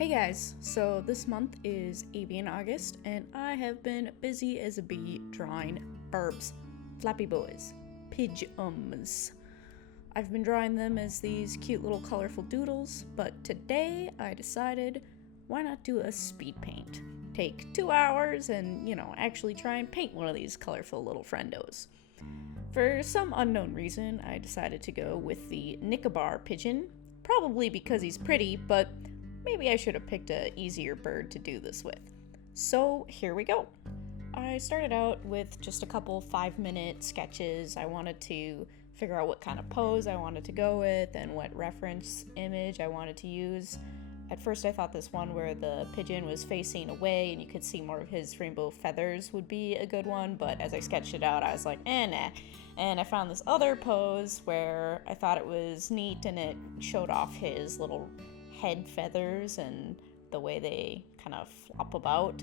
Hey guys, so this month is avianaugust and I have been busy as a bee drawing burbs, flappy boys, pigeons. I've been drawing them as these cute little colorful doodles, but today I decided why not do a speed paint? Take 2 hours and, actually try and paint one of these colorful little friendos. For some unknown reason, I decided to go with the Nicobar Pigeon, probably because he's pretty, but maybe I should have picked an easier bird to do this with. So here we go. I started out with just a couple 5-minute sketches. I wanted to figure out what kind of pose I wanted to go with and what reference image I wanted to use. At first I thought this one where the pigeon was facing away and you could see more of his rainbow feathers would be a good one, but as I sketched it out I was like, nah. And I found this other pose where I thought it was neat and it showed off his little head feathers and the way they kind of flop about.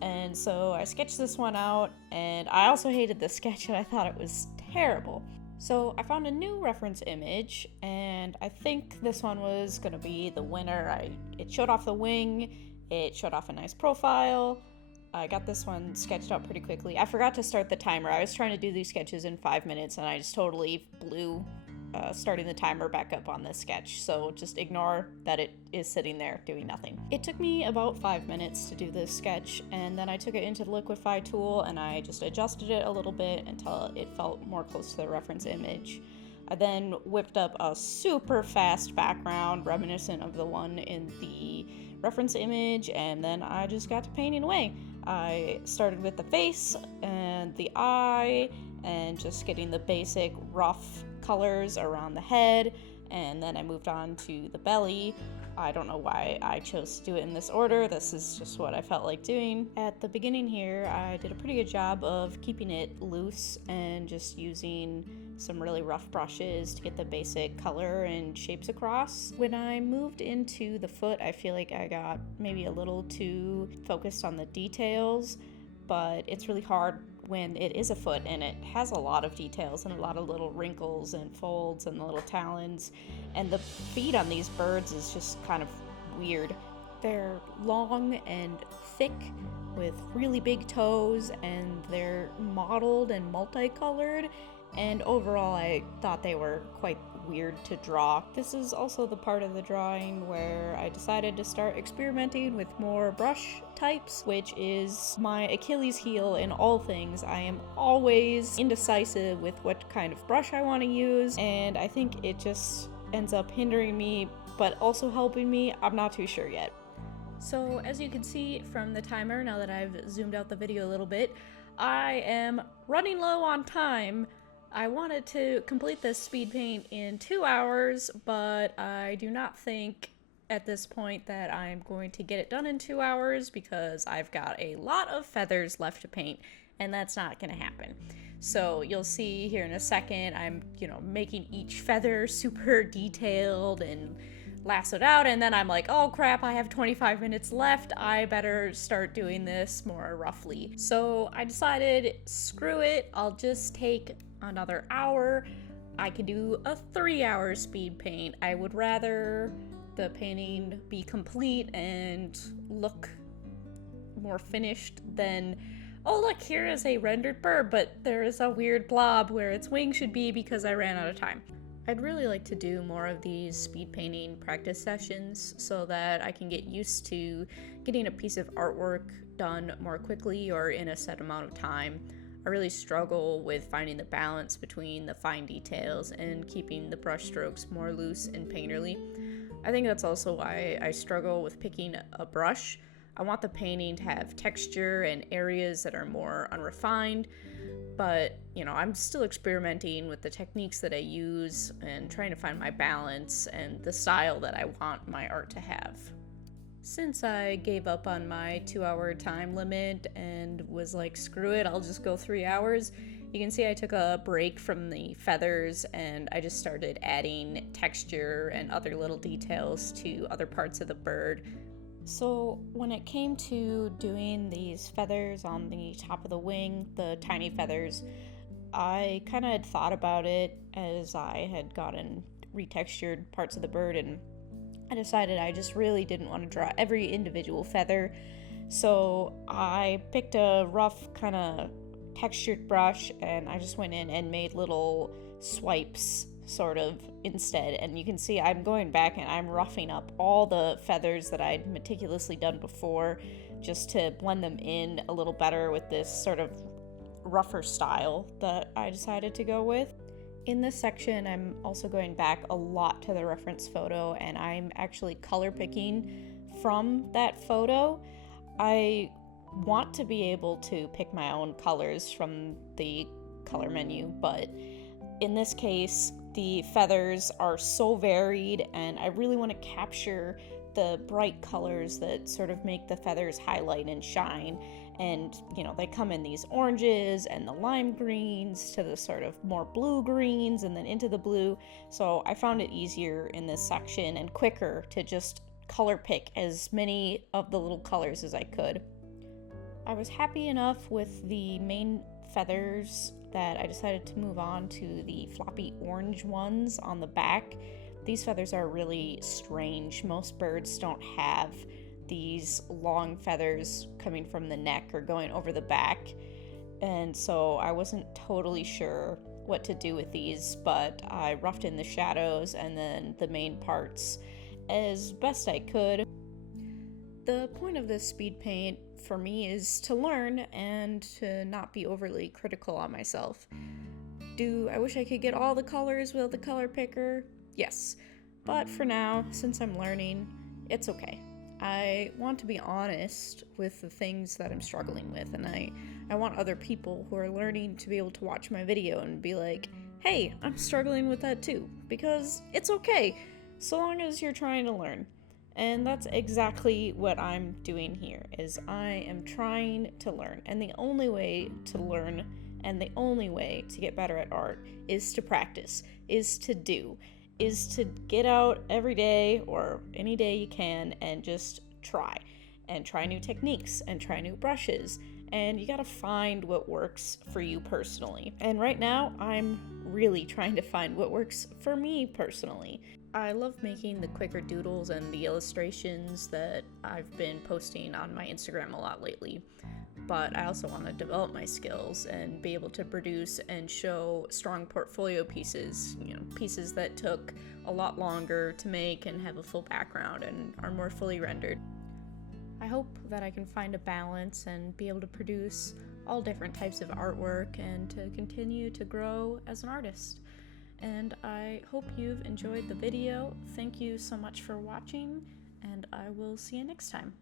And so I sketched this one out, and I also hated this sketch and I thought it was terrible. So I found a new reference image, and I think this one was gonna be the winner. It showed off the wing, it showed off a nice profile. I got this one sketched out pretty quickly. I forgot to start the timer. I was trying to do these sketches in 5 minutes and I just totally blew starting the timer back up on this sketch, so just ignore that it is sitting there doing nothing. It took me about 5 minutes to do this sketch, and then I took it into the liquify tool and I just adjusted it a little bit until it felt more close to the reference image. I then whipped up a super fast background reminiscent of the one in the reference image, and then I just got to painting away. I started with the face and the eye and just getting the basic rough colors around the head, and then I moved on to the belly. I don't know why I chose to do it in this order. This is just what I felt like doing. At the beginning here, I did a pretty good job of keeping it loose and just using some really rough brushes to get the basic color and shapes across. When I moved into the foot, I feel like I got maybe a little too focused on the details, but it's really hard when it is a foot and it has a lot of details and a lot of little wrinkles and folds and the little talons, and the feet on these birds is just kind of weird. They're long and thick with really big toes, and they're mottled and multicolored, and overall I thought they were quite weird to draw. This is also the part of the drawing where I decided to start experimenting with more brush types, which is my Achilles heel in all things. I am always indecisive with what kind of brush I want to use, and I think it just ends up hindering me but also helping me. I'm not too sure yet. So as you can see from the timer, now that I've zoomed out the video a little bit, I am running low on time. I wanted to complete this speed paint in 2 hours, but I do not think at this point that I'm going to get it done in 2 hours because I've got a lot of feathers left to paint, and that's not going to happen. So you'll see here in a second, I'm, making each feather super detailed and lassoed out, and then I'm like, oh crap, I have 25 minutes left, I better start doing this more roughly. So I decided, screw it, I'll just take another hour. I can do a 3-hour speed paint. I would rather the painting be complete and look more finished than, oh look, here is a rendered bird, but there is a weird blob where its wing should be because I ran out of time. I'd really like to do more of these speed painting practice sessions so that I can get used to getting a piece of artwork done more quickly or in a set amount of time. I really struggle with finding the balance between the fine details and keeping the brush strokes more loose and painterly. I think that's also why I struggle with picking a brush. I want the painting to have texture and areas that are more unrefined, but I'm still experimenting with the techniques that I use and trying to find my balance and the style that I want my art to have. Since I gave up on my 2-hour time limit and was like, screw it, I'll just go 3 hours, you can see I took a break from the feathers and I just started adding texture and other little details to other parts of the bird. So when it came to doing these feathers on the top of the wing, the tiny feathers, I kind of had thought about it as I had gotten retextured parts of the bird, and I decided I just really didn't want to draw every individual feather, so I picked a rough kind of textured brush and I just went in and made little swipes sort of instead. And you can see I'm going back and I'm roughing up all the feathers that I'd meticulously done before just to blend them in a little better with this sort of rougher style that I decided to go with. In this section, I'm also going back a lot to the reference photo, and I'm actually color picking from that photo. I want to be able to pick my own colors from the color menu, but in this case, the feathers are so varied, and I really want to capture the bright colors that sort of make the feathers highlight and shine. And, you know, they come in these oranges and the lime greens to the sort of more blue greens and then into the blue. So I found it easier in this section and quicker to just color pick as many of the little colors as I could. I was happy enough with the main feathers that I decided to move on to the floppy orange ones on the back. These feathers are really strange. Most birds don't have these long feathers coming from the neck or going over the back, and so I wasn't totally sure what to do with these, but I roughed in the shadows and then the main parts as best I could. The point of this speed paint for me is to learn and to not be overly critical on myself. Do I wish I could get all the colors with the color picker? Yes, but for now, since I'm learning, it's okay. I want to be honest with the things that I'm struggling with, and I want other people who are learning to be able to watch my video and be like, hey, I'm struggling with that too, because it's okay, so long as you're trying to learn. And that's exactly what I'm doing here, is I am trying to learn, and the only way to learn and the only way to get better at art is to practice, is to do, is to get out every day or any day you can and just try new techniques and try new brushes, and you gotta find what works for you personally. And right now I'm really trying to find what works for me personally. I love making the quicker doodles and the illustrations that I've been posting on my Instagram a lot lately, but I also want to develop my skills and be able to produce and show strong portfolio pieces, pieces that took a lot longer to make and have a full background and are more fully rendered. I hope that I can find a balance and be able to produce all different types of artwork and to continue to grow as an artist. And I hope you've enjoyed the video. Thank you so much for watching, and I will see you next time.